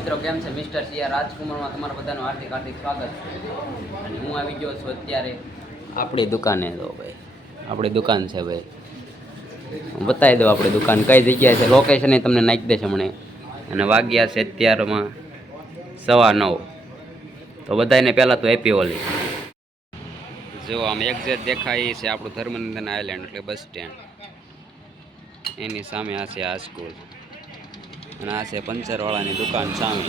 મિત્રો, કેમ છે? મિસ્ટર સીઆર રાજકુમારમાં તમારા બધાનું હાર્દિક હાર્દિક સ્વાગત છે. અને હું આવી ગયો છું અત્યારે આપણી દુકાને. તો ભાઈ આપણી દુકાન છે ભાઈ, બતાવી દો આપણી દુકાન કઈ જગ્યાએ છે. લોકેશન એ તમને નાખી દેશે હમણાં. અને વાગ્યા છે અત્યારમાં 9:15. તો બધાને પહેલાં તો હેપી હોલી. જો આમ એક્ઝેક્ટ દેખાય છે આપણું ધર્મનંદન આઇલેન્ડ એટલે બસ સ્ટેન્ડ. એની સામે આ છે આ સ્કૂલ અને આ છે પંચરવાળાની દુકાન સામે.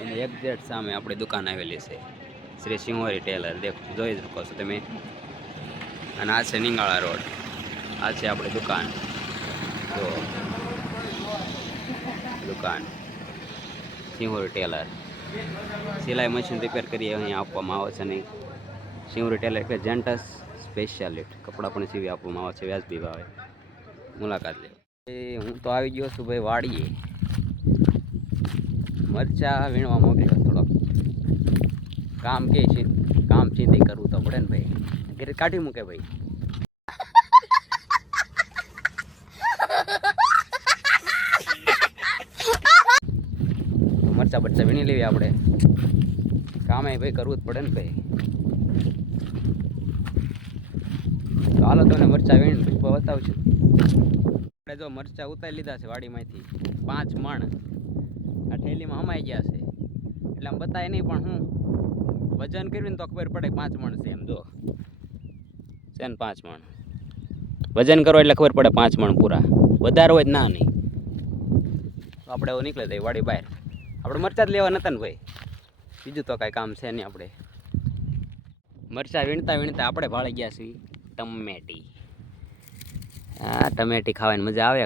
એની એક્ઝેક્ટ સામે આપણી દુકાન આવેલી છે, શ્રી સિંહોરી ટેલર. દેખો, જોઈ શકો છો તમે. અને આ છે નિંગાળા રોડ. આ છે આપણી દુકાન. તો દુકાન સિંહોરી ટેલર. સિલાઈ મશીન રિપેર કરી અહીંયા આપવામાં આવે છે. નહીં, સિંહોરી ટેલર એટલે જેન્ટસ સ્પેશિયાલિટી કપડાં પણ સીવી આપવામાં આવે છે વ્યાજબી ભાવે. મુલાકાત લે. હું તો આવી ગયો છું ભાઈ વાડીએ. મરચા વીણવા મોકલ્યો થોડોક. કામ કે છે, કામ સીધી કરવું તો પડે ને ભાઈ. ઘરે કાઢી મૂકે ભાઈ. મરચા બરચા વીણી લેવી આપણે. કામે ભાઈ કરવું જ પડે ને ભાઈ. તો હાલો તમને મરચા વીણીને બતાવું છું. આપણે જો મરચા ઉતારી લીધા છે વાડીમાંથી 5 મણ. આ થેલીમાં હમાઈ ગયા છે એટલે આમ બતાય નહીં, પણ હું વજન કર્યું ને તો ખબર પડે 5 મણ છે. એમ જો છે ને 5 મણ વજન કરો એટલે ખબર પડે 5 મણ પૂરા. વધારે હોય જ ના નહીં. તો આપણે એવું નીકળે જાય વાડી બહાર. આપણે મરચાં જ લેવા નતા ને ભાઈ, બીજું તો કાંઈ કામ છે નહીં. આપણે મરચાં વીણતા વીણતા આપણે ભાળી ગયા છીએ ટમેટી. હા, ટમેટી ખાવાની મજા આવે.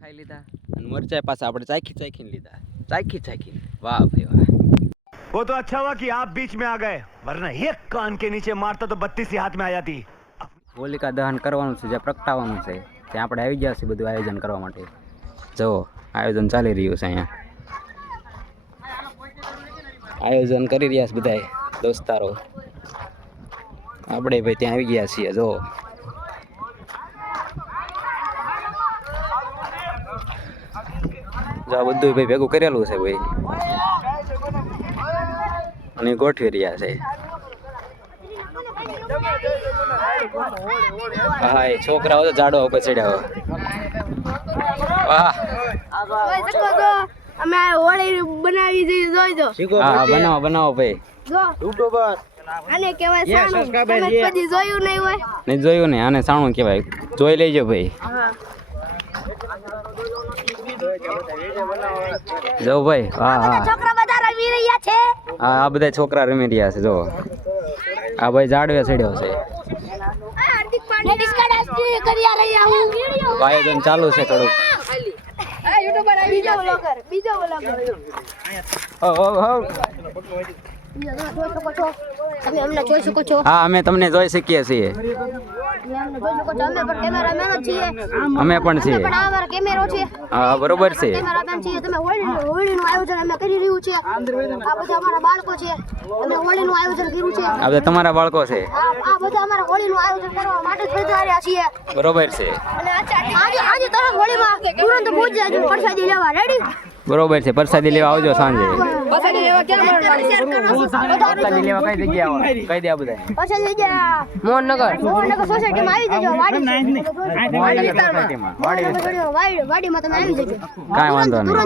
ખાઈ લીધા અને મરચાં પાછા આપણે ચાખીને લીધા. ચાખીને વાહ ભાઈ વાહ. वो तो अच्छा हुआ कि आप बीच में आ गए, वरना एक कान के नीचे मारता तो 32 हाथ में आ जाती. હોલિકા દહન કરવાનું છે, જે પ્રગટાવવાનું છે ત્યાં આપણે આવી ગયા છીએ બધું આયોજન કરવા માટે. જો આયોજન ચાલી રહ્યું છે અહીંયા. આયોજન કરી રહ્યા છે બધા દોસ્તારો. આપણે ભાઈ ત્યાં આવી ગયા છીએ. જો આ બધું ભાઈ ભેગું કરેલું છે ભાઈ, અને ગોઠવી રહ્યા છે. હા, એ છોકરાઓ તો જાડો ઉપર ચડ્યા. વાહ, અમે હોળી બનાવી દીધી. જોઈ દો. હા બનાવો ભાઈ. જો યુટ્યુબર આને કહેવાય સાણું. તમે કદી જોયું નહીં હોય? નહીં જોયું ને, આને સાણું કહેવાય. જોઈ લેજો ભાઈ. હા, જો ભાઈ. હા હા, છોકરા બધા રમી રહ્યા છે. હા, આ બધા છોકરા રમી રહ્યા છે. જો આ ભાઈ જાડવે ચડ્યો છે. આયોજન ચાલુ છે થોડુંક. બીજો વ્લોગર. તમે અમને જોઈ શકો છો. હા, અમે તમને જોઈ શકીએ છીએ. અમે પણ છીએ. કેમેરો છે. હા, બરોબર છે. કેમેરામેન છીએ. તમે હોળીનું આયોજન અમે કરી રહ્યું છે. આ બધા અમારા બાળકો છે. અમે હોળીનું આયોજન કર્યું છે. આ બધા તમારા બાળકો છે. આ બધા અમારા હોળીનું આયોજન કરવા માટે જ પધાર્યા છીએ. બરોબર છે. અને આજે તરત હોળીમાં તુરંત પહોંચી જજો પ્રસાદી લેવા. રેડી? બરોબર છે. પ્રસાદી લેવા આવજો સાંજે. પ્રસાદી લેવા ક્યાં? પ્રસાદી લેવા કઈ જગ્યા આવે કહી દે. આ બધા પ્રસાદી લેવા મોહનનગર સોસાયટીમાં આવી જજો. વાડીમાં તમે આવી જજો. કાંઈ વાંધો નહીં.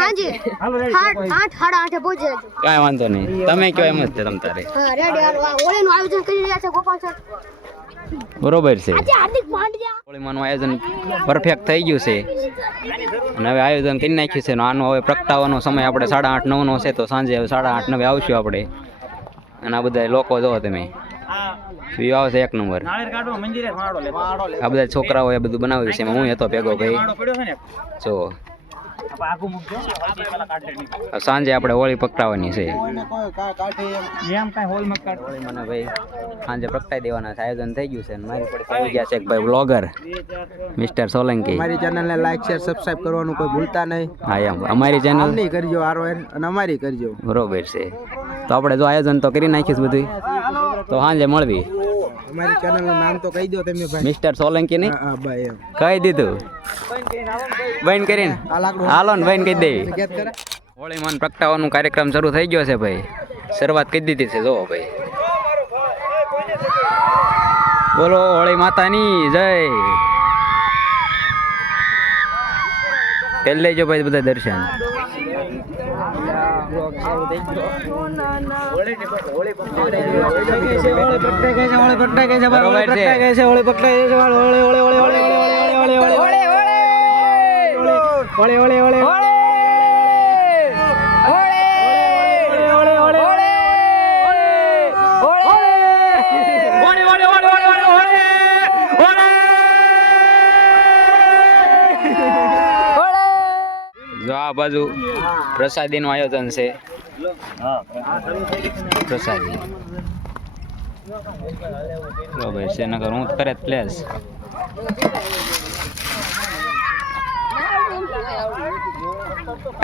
હાજી 8:30 પહોંચી જજો. કાંઈ વાંધો નહીં. તમે કયો એમ જ છે તમ તારે. હા, રેડી. હોળીનું આયોજન કરી રહ્યા છે ગોપાલ સર. બરોબર છે. હાર્દિક પાંડ્યા. હોળીમાંનું આયોજન પરફેક્ટ થઈ ગયું છે અને હવે આયોજન કરી નાખ્યું છે. આનો હવે પ્રગટાવવાનો સમય આપણે 8:30-9 છે. તો સાંજે હવે 8:30-9 આવશું આપણે. અને આ બધા લોકો જોવો તમે, વ્યૂ આવશે એક નંબર. આ બધા છોકરાઓ એ બધું બનાવ્યું છે. હું હતો ભેગો ભાઈ. જો સાંજે આપણે હોળી પ્રગટાવવાની છે. મને ભાઈ સાંજે પ્રગટાઈ દેવાના છે. આયોજન થઈ ગયું છે. મારી પડે આવી ગયા છે એક ભાઈ બ્લોગર મિસ્ટર સોલંકી. અમારી ચેનલને લાઈક શેર સબસ્ક્રાઇબ કરવાનું કોઈ ભૂલતા નહીં. હા, એમ અમારી ચેનલ નહીં કરજો આરઓએન અને અમારી કરજો. બરોબર છે. તો આપણે જો આયોજન તો કરી નાખીશું બધું. તો સાંજે મળવી. તમારી ચેનલનું નામ તો કહી દો તમે ભાઈ. મિસ્ટર સોલંકી નહીં હા ભાઈ એમ. કહી દીધું બંધ કરીને આ લાકડું હાલો ને બંધ કહી દે ગેત કરે. હોળીમાં પ્રગટાવવાનો કાર્યક્રમ શરૂ થઈ ગયો છે ભાઈ શરૂઆત કરી દીધી છે જો ભાઈ બોલો હોળી માતાની જય કરી લેજો ભાઈ બધા દર્શન જો આ બાજુ પ્રસાદીનું આયોજન છે પ્રસાદી બરોબર છે નકર હું જ કરે પ્લેસ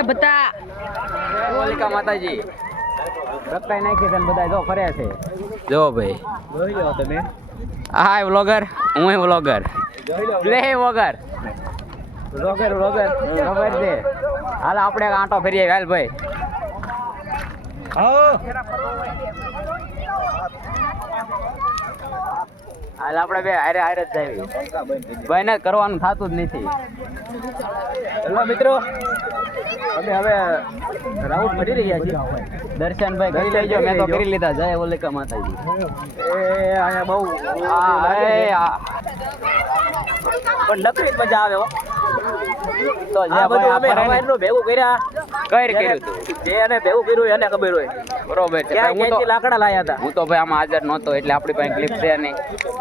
બતા હોલિકા માતાજી પ્રગટાઈ નાખી છે ને બધા જો ફરે છે જો ભાઈ જોઈ લો તમે હા વ્લોગર હું વ્લોગર લે વ્લોગર વ્લોગર વ્લોગર ખબર છે હાલ આપણે આંટો ફરી આવી હાલ ભાઈ હાલ આપણે બે હારે હારે જ જાય ભાઈ ને કરવાનું થતું જ નથી ચલો મિત્રો અમે હવે રાઉન્ડ કરી રહ્યા છીએ દર્શનભાઈ કરી લેજો મેં તો કરી લીધા જય હોલિકા માતાજી એ અહીંયા બહુ પણ નકરી મજા આવે તો જે બધું અમે હવારનું ભેગું કર્યા કર્યું જે એને ભેગું કર્યું એને ખબર હોય બરોબર છે હું તો લાકડા લાયા હતા હું તો ભાઈ આમાં હાજર નહોતો એટલે આપણી પાસે ક્લિપ છે નહીં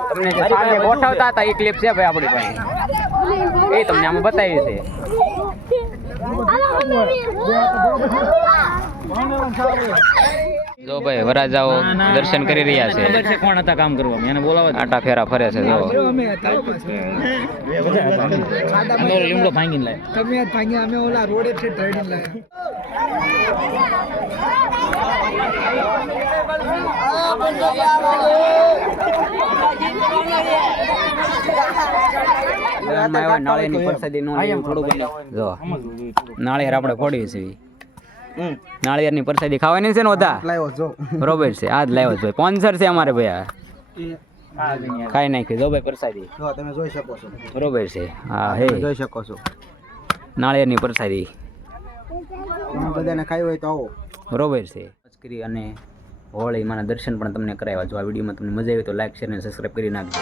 તમને જે સામે ગોઠવતા હતા એ ક્લિપ છે ભાઈ આપણી પાસે એ તમને આમાં બતાવી છે જો ભાઈ વરાજાઓ દર્શન કરી રહ્યા છે કોણ હતા કામ કરવા એને બોલાવો આટા ફેરા ફરે છે જો લીમડો ભાંગીને લાય તમે ભાંગ્યા અમે ઓલા રોડે થી ટ્રેડિંગ લાયા. નાળિયેરની પ્રસાદી નો થોડું જો નાળિયેર આપણે ફોડીએ છીએ નાળિયેરની પ્રસાદી ખાવાની છે ને ઓધા લાવ્યો જો. બરોબર છે આ જ લાવ્યો છે સ્પોન્સર છે અમારે ભાઈ ખાઈ નાખ્યું જો ભાઈ પ્રસાદી જો તમે જોઈ શકો છો. બરોબર છે હા હે જોઈ શકો છો. નાળિયેરની પ્રસાદી બધાને ખાઈ હોય તો આવો. બરોબર છે કરી અને હોળી માના દર્શન પણ તમને કરાવ્યા જો આ વિડીયોમાં તમને મજા આવી તો લાઈક શેર અને સબસ્ક્રાઈબ કરી નાખજો.